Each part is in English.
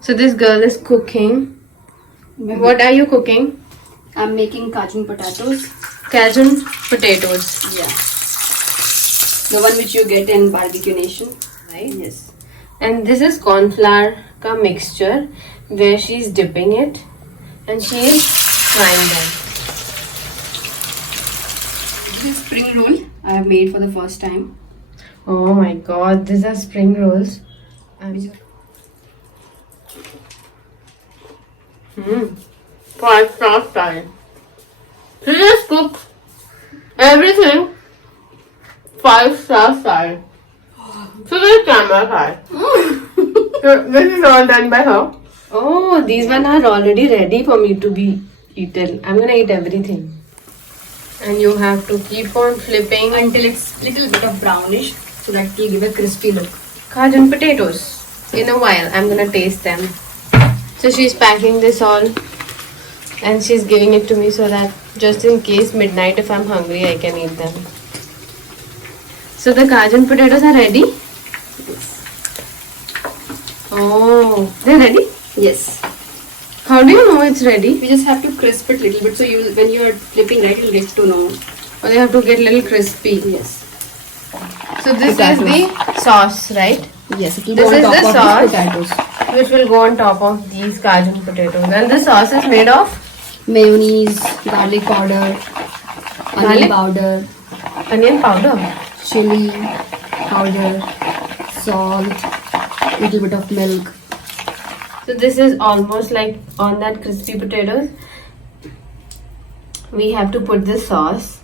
So this girl is cooking. What are you cooking? I'm making Cajun potatoes. Cajun potatoes. Yeah. The one which you get in Barbecue Nation. Right. Yes. And this is corn flour ka mixture where she's dipping it and she is frying them. This is spring roll I have made for the first time. Oh my god, these are spring rolls. Five-star style. She just cooked everything 5-star style. So this camera side. So this is all done by her. Oh, these ones are already ready for me to be eaten. I'm gonna eat everything. And you have to keep on flipping Until it's little bit of brownish so that it will give a crispy look. Cajun potatoes. In a while, I'm gonna taste them. So she's packing this all and she's giving it to me so that just in case midnight if I'm hungry, I can eat them. So the Cajun potatoes are ready? Oh, they're ready? Yes. How do you know it's ready? We just have to crisp it little bit so you when you're flipping right you'll get to know. Or they have to get a little crispy. Yes. So this is the sauce, right? Yes, it will This go on is top the of sauce. these potatoes. Which will go on top of these Cajun potatoes. And the sauce is made of Mayonnaise, garlic powder, onion powder, onion powder. chili powder, salt, little bit of milk. So this is almost like on that crispy potatoes. We have to put the sauce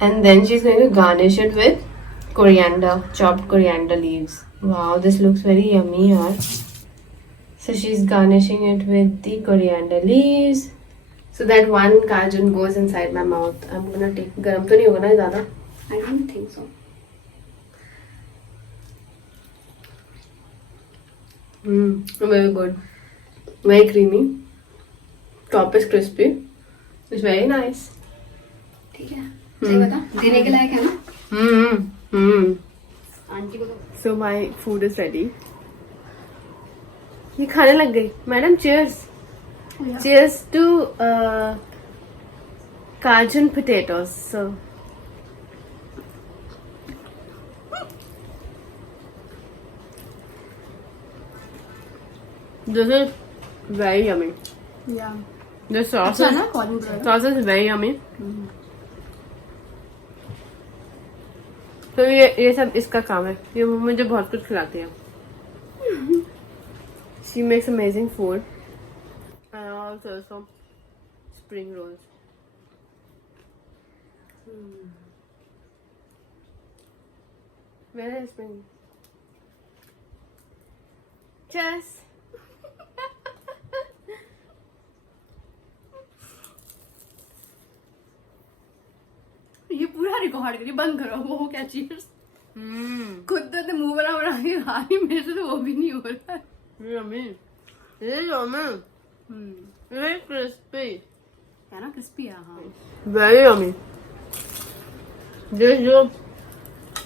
and then she's going to garnish it with coriander, chopped coriander leaves. Wow, this looks very yummy, yaar. So she's garnishing it with the coriander leaves. So that one Cajun goes inside my mouth. I'm gonna take. Garam to nahi hoga na zyada? I don't think so. Very good. Very creamy. Top is crispy. It's very nice. ठीक है सही बता देने के लायक है ना aunty को तो So my food is ready. ये खाने लग गई. Madam, cheers. Cheers to Cajun potatoes. So. This is very yummy. या The sauce अच्छा is, ना corn bread sauce is very yummy. तो ये सब इसका काम है. ये मुझे बहुत कुछ खिलाती है. She makes amazing food. And also some spring rolls. Where is spring? Cheers. ये पूरा रिकॉर्ड करिए बंद करो वो हो क्या चीज खुद तो मुंह बना के खा रही मेरे से तो वो भी नहीं हो रहा है Yummy. It is yummy. Very crispy. है ना क्रिस्पी है हाँ Very yummy.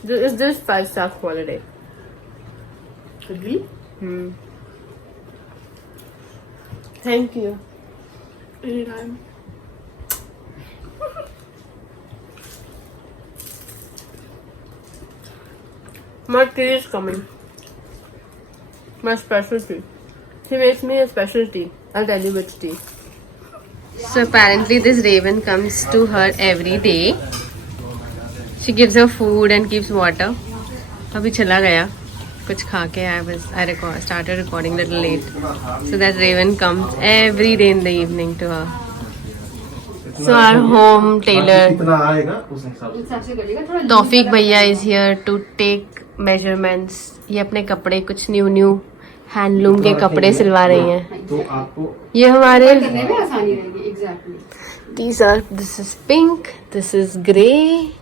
This is 5-star quality. really Thank you. anytime My tea is coming. My special tea. She makes me a special tea. I'll tell you which tea. So apparently this raven comes to her every day. She gives her food and keeps water. अभी चला गया कुछ खा के I started recording a little late. So that raven comes every day in the evening to her. So our home tailor हिसाब से करिएगा थोड़ा तौफीक भैया is here to take measurements. ये अपने कपड़े कुछ न्यू हैंडलूम के कपड़े सिलवा रही हैं. तो आपको ये हमारे करने में आसानी रहेगी exactly this is pink, this is grey,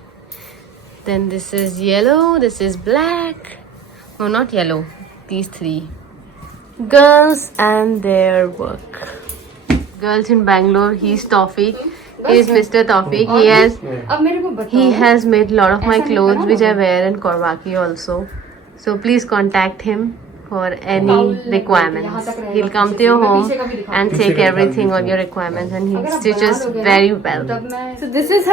then this is yellow, this is black. No, not yellow. These three girls and their work. Girls in Bangalore. He's Tawfiq. He is Mr. Tawfiq. अब मेरे को बताओ He has made a lot of my clothes which I wear in Korwaki also. So please contact him for any requirements. He'll come to your home and take everything on your requirements, and he stitches very well. So this is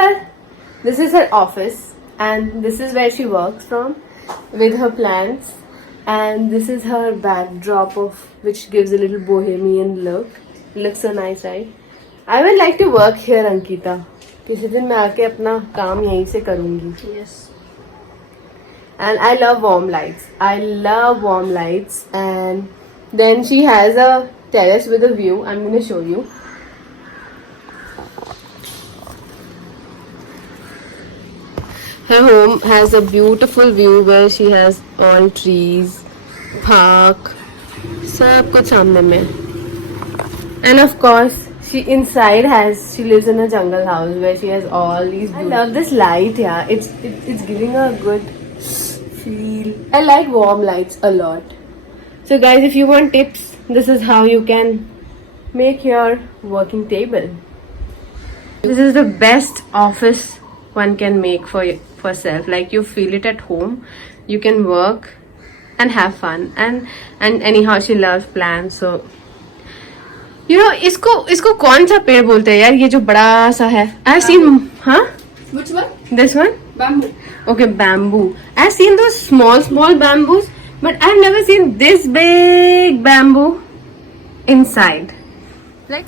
her office, and this is where she works from with her plants, and this is her backdrop of which gives a little bohemian look. Looks so nice, right? I would like to work here, Ankita. किसी दिन मैं आके अपना काम यहीं से करूंगी. Yes. And I love warm lights. I love warm lights. And then she has a terrace with a view. I'm going to show you. Her home has a beautiful view where she has all trees, park, सब कुछ सामने में. And of course, she lives in a jungle house where she has all these. I love this light, yeah. It's giving her a good feel. I like warm lights a lot. So guys, if you want tips, this is how you can make your working table. This is the best office one can make for self. Like you feel it at home, you can work and have fun. And anyhow, she loves plants, so you know, इसको कौन सा पेड़ बोलते हैं यार, ये जो बड़ा सा है? I've seen, huh? Which one? This one? Bamboo. Okay, bamboo. I've seen those small bamboos, but I've never seen this big bamboo inside. Like,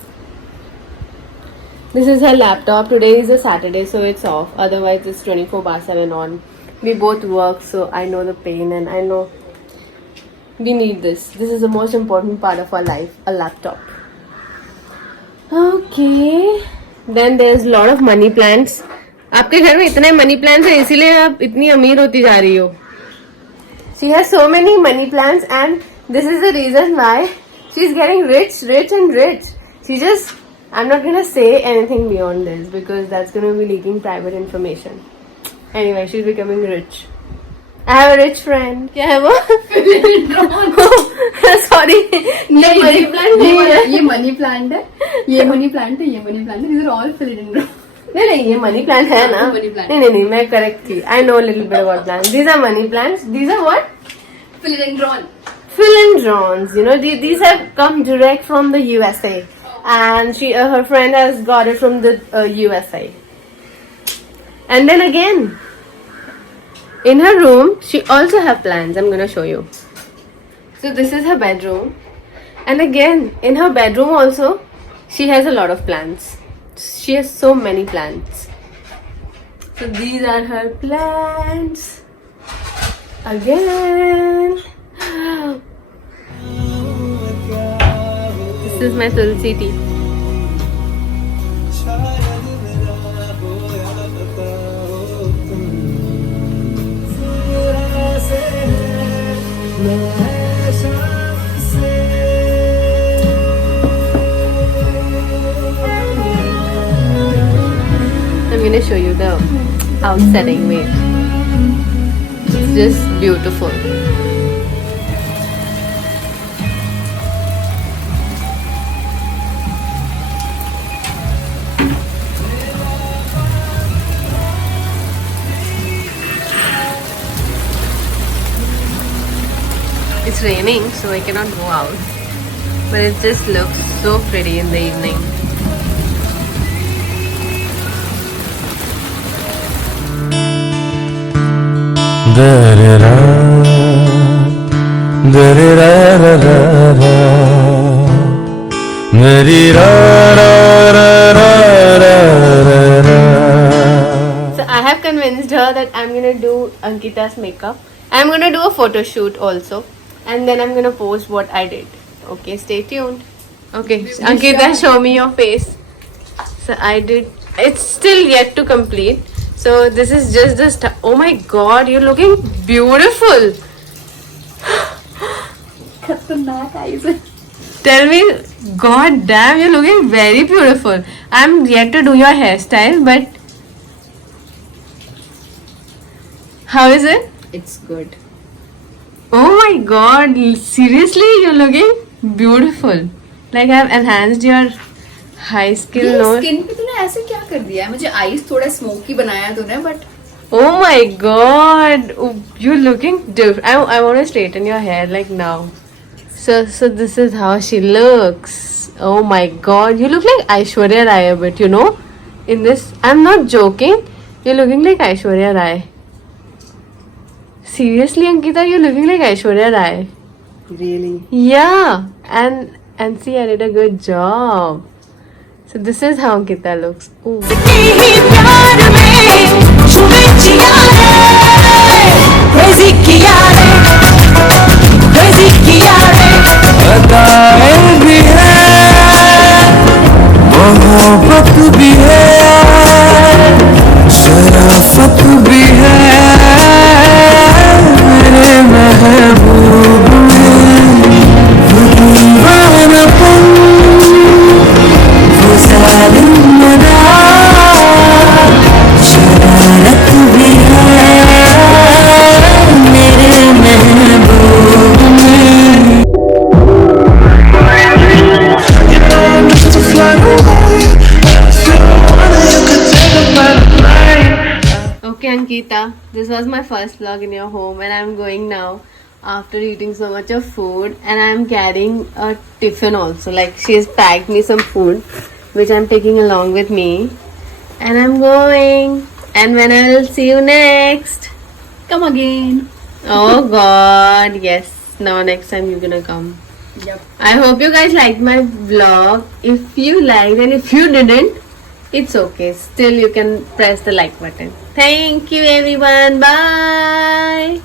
this is her laptop. Today is a Saturday, so it's off. Otherwise, it's 24/7 on. We both work, so I know the pain, and I know we need this. This is the most important part of our life, a laptop. Okay. Then there's a lot of money plants. आपके घर में इतने money plants है, इसीलिए आप इतनी अमीर होती जा रही हो. She has so many money plants, and this is the reason why she's getting rich. She just, I'm not gonna say anything beyond this because that's gonna be leaking private information. Anyway, she's becoming rich. I have a rich friend. क्या है वो? Sorry. ये money plant नहीं है. ये money plant है. ये money plant है. ये मनी प्लांट है. These are all philodendron. नहीं ये मनी प्लांट है ना. नहीं मैं करेक्ट थी. I know a little bit about plants. These are money plants. These are what? Philodendron. Philodendrons. You know, these have come direct from the USA, and her friend has got it from the USA. And then again, in her room, she also have plants. I'm gonna show you. So this is her bedroom, and again in her bedroom also, she has a lot of plants. She has so many plants. So these are her plants. Again, this is my tulsi tea. I'm going to show you the outsetting. Wait, it's just beautiful. It's raining, so I cannot go out, but it just looks so pretty in the evening. Da-da-da, da-da-da-da-da-da, da-da-da-da-da-da-da. So I have convinced her that I'm gonna do Ankita's makeup. I'm gonna do a photo shoot also, and then I'm gonna post what I did. Okay, stay tuned. Okay, Ankita, show me your face. So I did. It's still yet to complete. So this is just the start. Oh my God, you're looking beautiful. खतरनाक eyes. Tell me, God damn, you're looking very beautiful. I'm yet to do your hairstyle, but how is it? It's good. Oh my God, seriously, you're looking beautiful. Like I've enhanced your high skill ये note. Skin पे तूने ऐसे क्या कर दिया है? मुझे eyes थोड़ा स्मोकी बनाया तूने, but Oh my god, oh, you're looking different. I want to straighten your hair like now. So this is how she looks. Oh my god, you look like Aishwarya Rai a bit, you know? In this, I'm not joking. You're looking like Aishwarya Rai. Seriously, Ankita, you're looking like Aishwarya Rai. Really? Yeah, and see, I did a good job. So this is how Ankita looks. Ooh. अदाएं भी है मोहब्बत भी है शराफत भी है मेरे महबूब में वो दीवानापन वो जालिम मना शरारत भी है मेरे महबूब में to fly away. If you wanna, you can take a better plane. Okay, Ankita, this was my first vlog in your home, and I'm going now after eating so much of food. And I'm carrying a tiffin also. Like, she has packed me some food, which I'm taking along with me. And I'm going. And when I will see you next. Come again. Oh God, yes. Now next time you're gonna come. Yep. I hope you guys liked my vlog. If you liked and if you didn't, it's okay. Still, you can press the like button. Thank you, everyone. Bye.